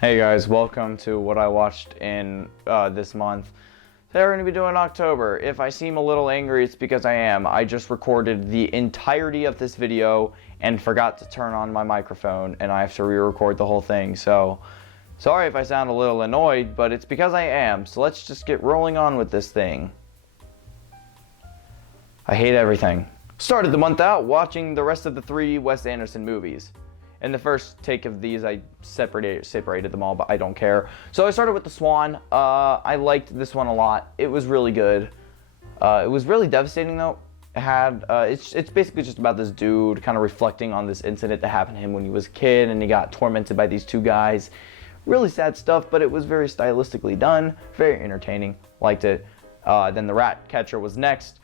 Hey guys, welcome to what I watched in this month. Today we're going to be doing October. If I seem a little angry, it's because I am. I just recorded the entirety of this video and forgot to turn on my microphone, and I have to re-record the whole thing. So, sorry if I sound a little annoyed, but it's because I am. So let's just get rolling on with this thing. I hate everything. Started the month out watching the rest of the 3 Wes Anderson movies. In the first take of these, I separated them all, but I don't care. So I started with The Swan. I liked this one a lot. It was really good. It was really devastating, though. It's basically just about this dude kind of reflecting on this incident that happened to him when he was a kid, and he got tormented by these 2 guys. Really sad stuff, but it was very stylistically done, very entertaining. Liked it. Then The Rat Catcher was next.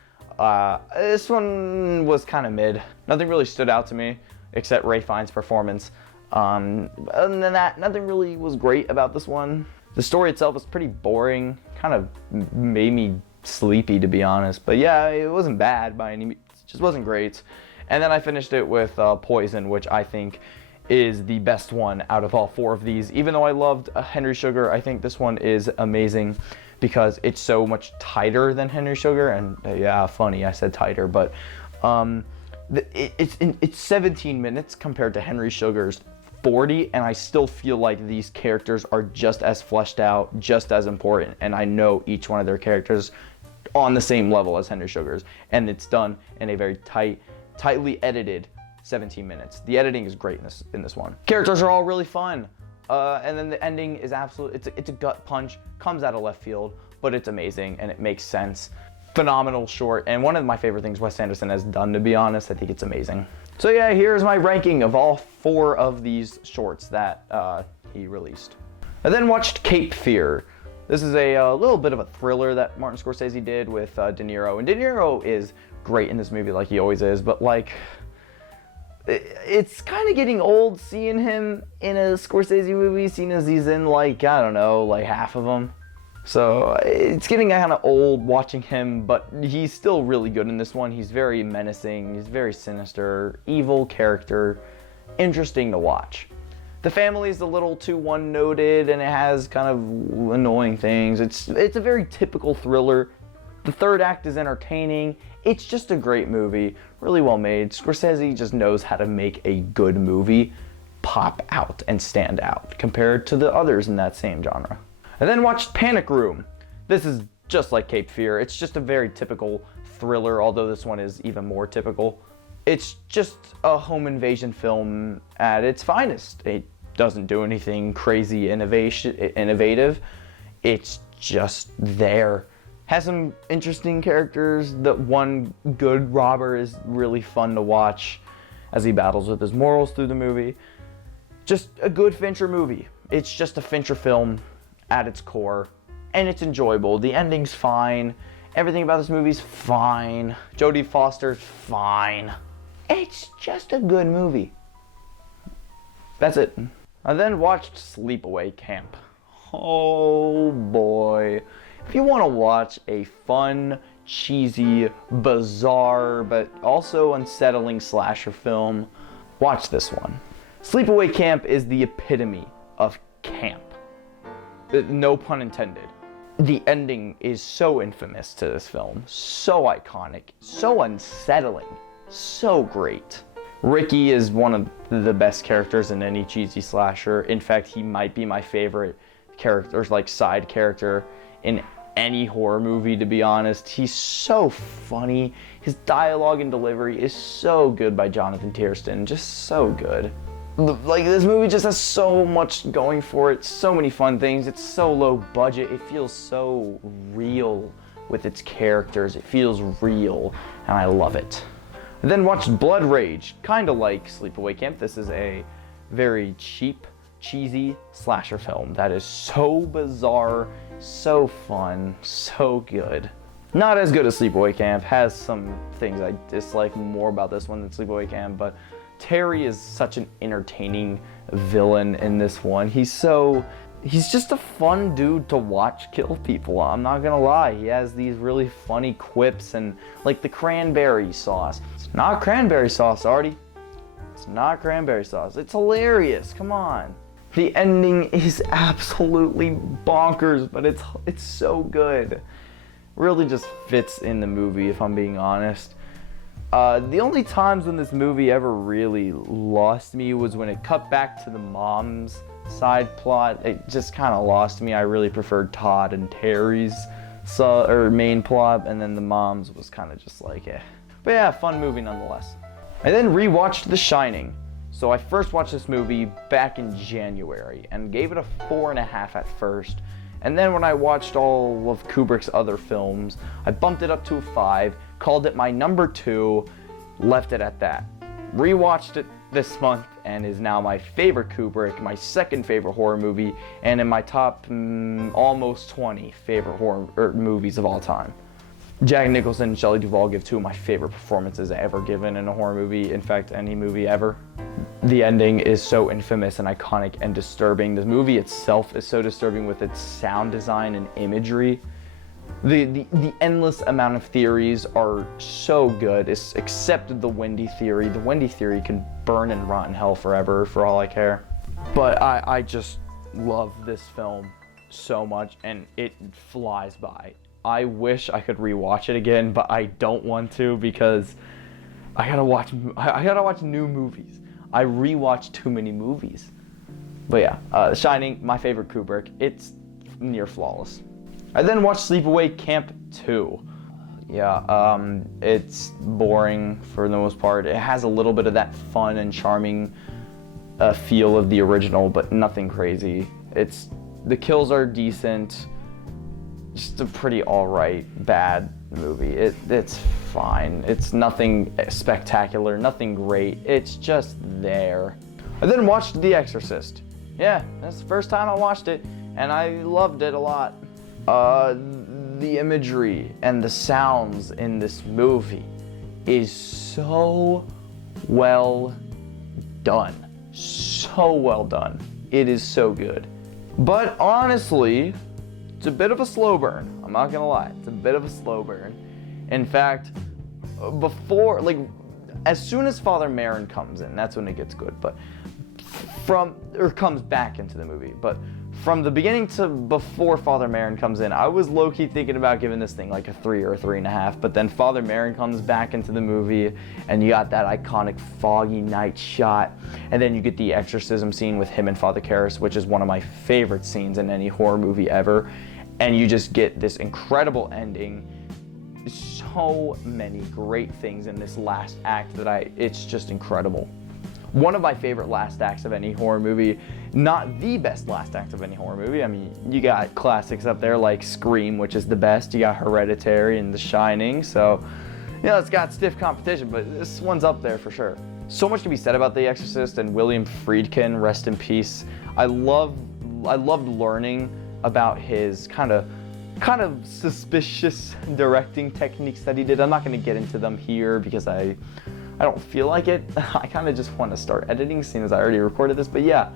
This one was kind of mid. Nothing really stood out to me, except Ralph Fiennes' performance. Other than that, nothing really was great about this one. The story itself was pretty boring, kind of made me sleepy, to be honest. But yeah, it wasn't bad by any means, it just wasn't great. And then I finished it with Poison, which I think is the best one out of all 4 of these. Even though I loved Henry Sugar, I think this one is amazing because it's so much tighter than Henry Sugar. And yeah, funny, I said tighter, but it's 17 minutes compared to Henry Sugar's 40, and I still feel like these characters are just as fleshed out, just as important, and I know each one of their characters on the same level as Henry Sugar's, and it's done in a very tightly edited 17 minutes. The editing is great in this one. Characters are all really fun, and then the ending is it's a gut punch, comes out of left field, but it's amazing and it makes sense. Phenomenal short, and one of my favorite things Wes Anderson has done, to be honest. I think it's amazing. So yeah, here's my ranking of all 4 of these shorts that he released. I then watched Cape Fear. This is a little bit of a thriller that Martin Scorsese did with De Niro, and De Niro is great in this movie like he always is, but like, it's kind of getting old seeing him in a Scorsese movie, seeing as he's in like, I don't know, like half of them. So it's getting kind of old watching him, but he's still really good in this one. He's very menacing, he's very sinister, evil character, interesting to watch. The family is a little too one-noted, and it has kind of annoying things. It's a very typical thriller. The 3rd act is entertaining. It's just a great movie, really well made. Scorsese just knows how to make a good movie pop out and stand out compared to the others in that same genre. I then watched Panic Room. This is just like Cape Fear. It's just a very typical thriller, although this one is even more typical. It's just a home invasion film at its finest. It doesn't do anything crazy innovative. It's just there. Has some interesting characters. The one good robber is really fun to watch as he battles with his morals through the movie. Just a good Fincher movie. It's just a Fincher film at its core, and it's enjoyable. The ending's fine. Everything about this movie's fine. Jodie Foster's fine. It's just a good movie. That's it. I then watched Sleepaway Camp. Oh boy. If you want to watch a fun, cheesy, bizarre, but also unsettling slasher film, watch this one. Sleepaway Camp is the epitome of camp. No pun intended. The ending is so infamous to this film, so iconic, so unsettling, so great. Ricky is one of the best characters in any cheesy slasher. In fact, he might be my favorite character, like side character in any horror movie, to be honest. He's so funny. His dialogue and delivery is so good by Jonathan Tiersten, just so good. Like, this movie just has so much going for it, so many fun things. It's so low budget, it feels so real with its characters. It feels real, and I love it. I then watched Blood Rage, kind of like Sleepaway Camp. This is a very cheap, cheesy slasher film that is so bizarre, so fun, so good. Not as good as Sleepaway Camp, has some things I dislike more about this one than Sleepaway Camp, but Terry is such an entertaining villain in this one. He's just a fun dude to watch kill people. I'm not gonna lie. He has these really funny quips, and like the cranberry sauce. It's not cranberry sauce, Artie. It's not cranberry sauce. It's hilarious. Come on. The ending is absolutely bonkers, but it's so good. Really just fits in the movie, if I'm being honest. The only times when this movie ever really lost me was when it cut back to the mom's side plot. It just kind of lost me. I really preferred Todd and Terry's main plot, and then the mom's was kind of just like, eh. But yeah, fun movie nonetheless. I then rewatched The Shining. So I first watched this movie back in January and gave it a 4.5 at first. And then when I watched all of Kubrick's other films, I bumped it up to a 5, called it my number 2, left it at that. Rewatched it this month and is now my favorite Kubrick, my second favorite horror movie, and in my top almost 20 favorite horror movies of all time. Jack Nicholson and Shelley Duvall give 2 of my favorite performances ever given in a horror movie, in fact any movie ever. The ending is so infamous and iconic and disturbing. The movie itself is so disturbing with its sound design and imagery. The endless amount of theories are so good, except the Wendy theory. The Wendy theory can burn and rot in hell forever for all I care. But I just love this film so much and it flies by. I wish I could rewatch it again, but I don't want to because I gotta watch new movies. I rewatch too many movies. But yeah, The Shining, my favorite Kubrick. It's near flawless. I then watched Sleepaway Camp 2. Yeah, it's boring for the most part. It has a little bit of that fun and charming feel of the original, but nothing crazy. The kills are decent. Just a pretty alright bad movie. It's fine. It's nothing spectacular, nothing great. It's just there. I then watched The Exorcist. Yeah, that's the first time I watched it, and I loved it a lot. The imagery and the sounds in this movie is so well done. So well done. It is so good. But honestly, it's a bit of a slow burn. I'm not gonna lie. It's a bit of a slow burn. In fact, as soon as Father Merrin comes in, that's when it gets good. But comes back into the movie. But from the beginning to before Father Merrin comes in, I was low-key thinking about giving this thing like a 3 or a 3.5. But then Father Merrin comes back into the movie, and you got that iconic foggy night shot. And then you get the exorcism scene with him and Father Karras, which is one of my favorite scenes in any horror movie ever. And you just get this incredible ending. So many great things in this last act it's just incredible. One of my favorite last acts of any horror movie, not the best last act of any horror movie. I mean, you got classics up there like Scream, which is the best. You got Hereditary and The Shining. So, it's got stiff competition, but this one's up there for sure. So much to be said about The Exorcist and William Friedkin, rest in peace. I loved learning about his kind of suspicious directing techniques that he did. I'm not going to get into them here because I don't feel like it. I kind of just want to start editing, seeing as I already recorded this. But yeah,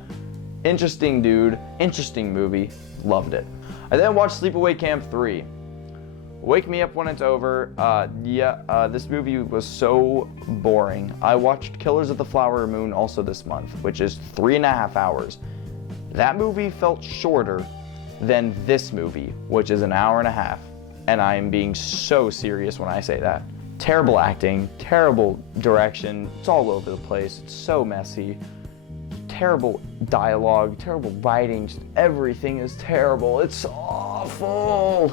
interesting dude, interesting movie, loved it. I then watched Sleepaway Camp 3. Wake me up when it's over. This movie was so boring. I watched Killers of the Flower Moon also this month, which is 3.5 hours. That movie felt shorter than this movie, which is 1.5 hours. And I am being so serious when I say that. Terrible acting, terrible direction, it's all over the place, it's so messy. Terrible dialogue, terrible writing, just everything is terrible, it's awful.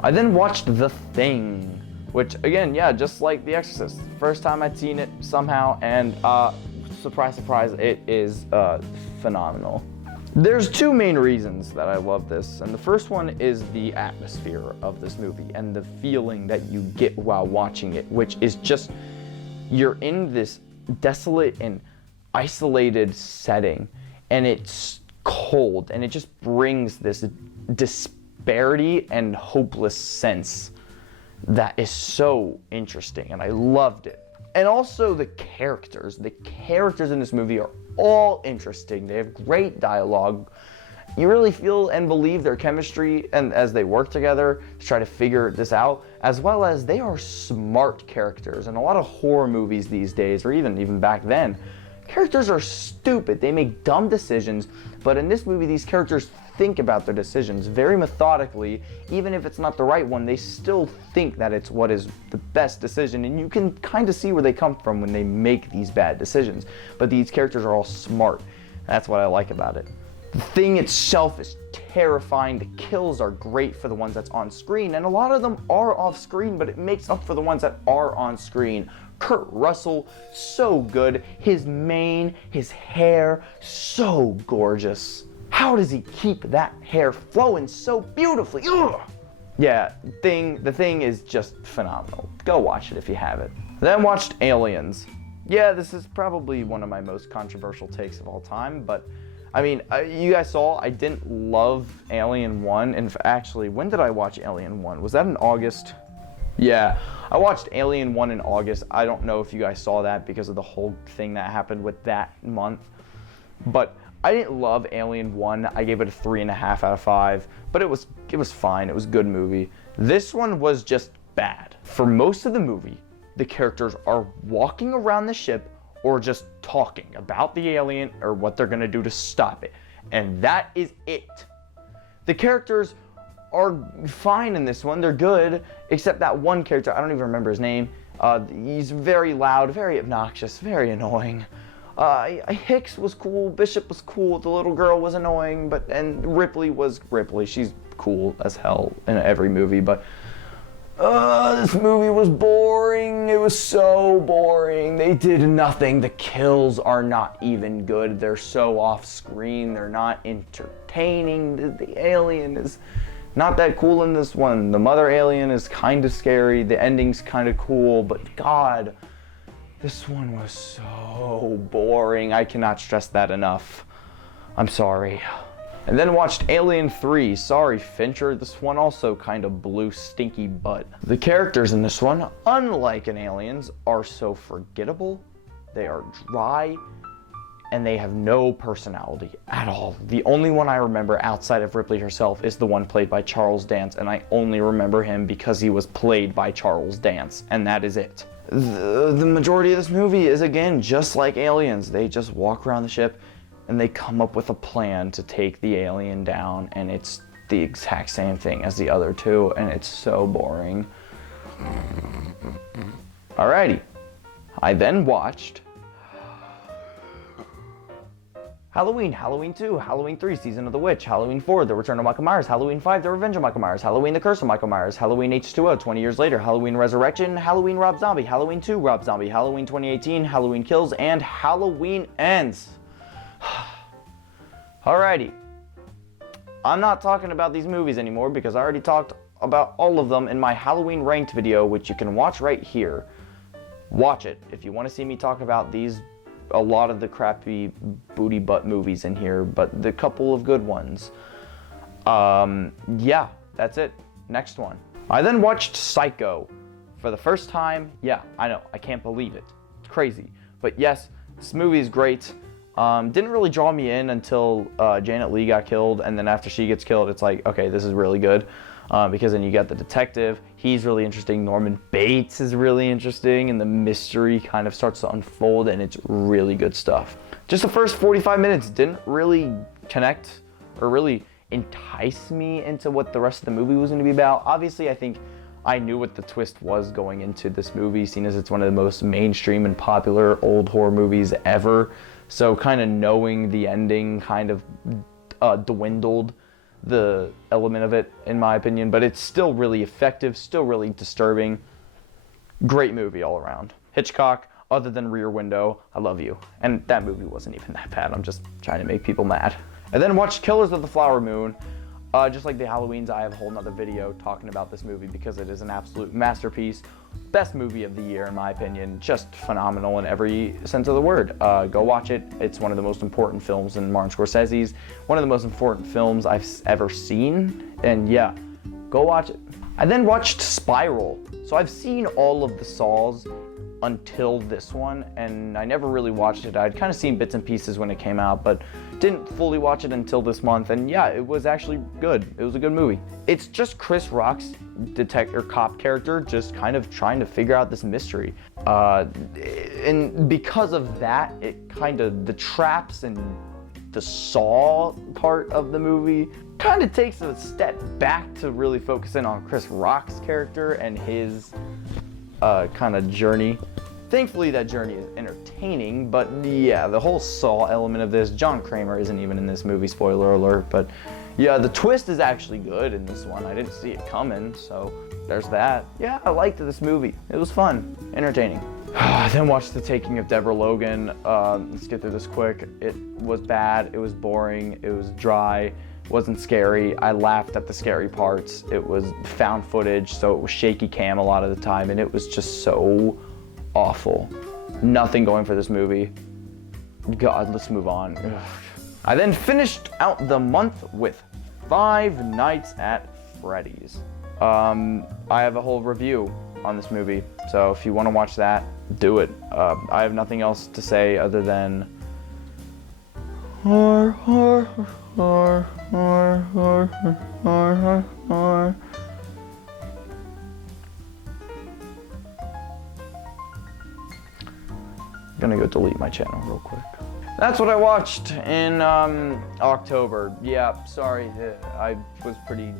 I then watched The Thing, which again, just like The Exorcist, first time I'd seen it somehow, and surprise, surprise, it is phenomenal. There's 2 main reasons that I love this, and the first one is the atmosphere of this movie and the feeling that you get while watching it, which is just, you're in this desolate and isolated setting, and it's cold, and it just brings this disparity and hopeless sense that is so interesting, and I loved it. And also the characters in this movie are all interesting. They have great dialogue. You really feel and believe their chemistry and as they work together to try to figure this out, as well as they are smart characters. And a lot of horror movies these days, or even back then, Characters are stupid. They make dumb decisions, but in this movie, these characters think about their decisions very methodically. Even if it's not the right one, they still think that it's what is the best decision, and you can kind of see where they come from when they make these bad decisions. But these characters are all smart. That's what I like about it. The thing itself is terrifying. The kills are great for the ones that's on screen, and a lot of them are off screen, but it makes up for the ones that are on screen. Kurt Russell, so good. His mane, his hair, so gorgeous. How does he keep that hair flowing so beautifully? Ugh! Yeah, The Thing is just phenomenal. Go watch it if you haven't. Then watched Aliens. Yeah, this is probably one of my most controversial takes of all time, but I mean, you guys saw I didn't love Alien 1. And actually, when did I watch Alien 1? Was that in August? Yeah, I watched Alien 1 in August. I don't know if you guys saw that because of the whole thing that happened with that month. But I didn't love Alien 1. I gave it a 3.5 out of 5. But it was fine. It was a good movie. This one was just bad. For most of the movie, the characters are walking around the ship or just talking about the alien or what they're gonna do to stop it. And that is it. The characters are fine in this one. They're good, except that one character. I don't even remember his name. He's very loud, very obnoxious, very annoying. Hicks was cool. Bishop was cool. The little girl was annoying, and Ripley was Ripley. She's cool as hell in every movie, but this movie was boring. It was so boring. They did nothing. The kills are not even good. They're so off screen. They're not entertaining. The alien is not that cool in this one. The mother alien is kind of scary. The ending's kind of cool, but God, this one was so boring. I cannot stress that enough. I'm sorry. And then watched Alien 3. Sorry, Fincher. This one also kind of blew stinky butt. The characters in this one, unlike in Aliens, are so forgettable. They are dry, and they have no personality at all. The only one I remember outside of Ripley herself is the one played by Charles Dance, and I only remember him because he was played by Charles Dance, and that is it. The majority of this movie is, again, just like Aliens. They just walk around the ship, and they come up with a plan to take the alien down, and it's the exact same thing as the other two, and it's so boring. Alrighty. I then watched Halloween, Halloween 2, Halloween 3, Season of the Witch, Halloween 4, The Return of Michael Myers, Halloween 5, The Revenge of Michael Myers, Halloween The Curse of Michael Myers, Halloween H2O, 20 years later, Halloween Resurrection, Halloween Rob Zombie, Halloween 2, Rob Zombie, Halloween 2018, Halloween Kills, and Halloween Ends. Alrighty. I'm not talking about these movies anymore because I already talked about all of them in my Halloween ranked video, which you can watch right here. Watch it if you want to see me talk about a lot of the crappy booty butt movies in here, but the couple of good ones. Yeah, that's it. Next one. I then watched Psycho for the first time. Yeah, I know, I can't believe it. It's crazy. But yes, this movie is great. Didn't really draw me in until Janet Leigh got killed, and then after she gets killed, it's like, okay, this is really good. Because then you get the detective, he's really interesting, Norman Bates is really interesting, and the mystery kind of starts to unfold, and it's really good stuff. Just the first 45 minutes didn't really connect or really entice me into what the rest of the movie was going to be about. Obviously, I think I knew what the twist was going into this movie, seeing as it's one of the most mainstream and popular old horror movies ever. So kind of knowing the ending kind of dwindled the element of it, in my opinion, but it's still really effective, still really disturbing. Great movie all around. Hitchcock, other than Rear Window, I love you. And that movie wasn't even that bad. I'm just trying to make people mad. And then watched Killers of the Flower Moon. Just like the Halloweens, I have a whole nother video talking about this movie because it is an absolute masterpiece. Best movie of the year, in my opinion. Just phenomenal in every sense of the word. Go watch it. It's one of the most important films in Martin Scorsese's. One of the most important films I've ever seen. And yeah, go watch it. I then watched Spiral. So I've seen all of the Saws. until this one, and I never really watched it. I'd kind of seen bits and pieces when it came out, but didn't fully watch it until this month, and yeah, it was actually good. It was a good movie. It's just Chris Rock's cop character just kind of trying to figure out this mystery. And because of that, it kind of, the traps and the Saw part of the movie kind of takes a step back to really focus in on Chris Rock's character and his kind of journey. Thankfully, that journey is entertaining, but yeah, the whole Saw element of this, John Kramer isn't even in this movie, spoiler alert, but yeah, the twist is actually good in this one. I didn't see it coming, so there's that. Yeah, I liked this movie. It was fun, entertaining. Then watched The Taking of Deborah Logan. Let's get through this quick. It was bad, it was boring, it was dry, wasn't scary. I laughed at the scary parts. It was found footage, so it was shaky cam a lot of the time, and it was just so awful. Nothing going for this movie. God, let's move on. Ugh. I then finished out the month with Five Nights at Freddy's. I have a whole review on this movie, so if you want to watch that, do it. I have nothing else to say other than I'm gonna go delete my channel real quick. That's what I watched in October. Yeah, sorry, I was pretty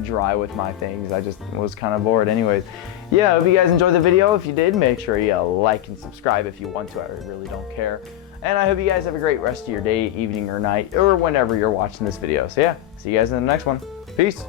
dry with my things. I just was kind of bored anyways. Yeah, I hope you guys enjoyed the video. If you did, make sure you like and subscribe if you want to. I really don't care. And I hope you guys have a great rest of your day, evening, or night, or whenever you're watching this video. So yeah, see you guys in the next one. Peace.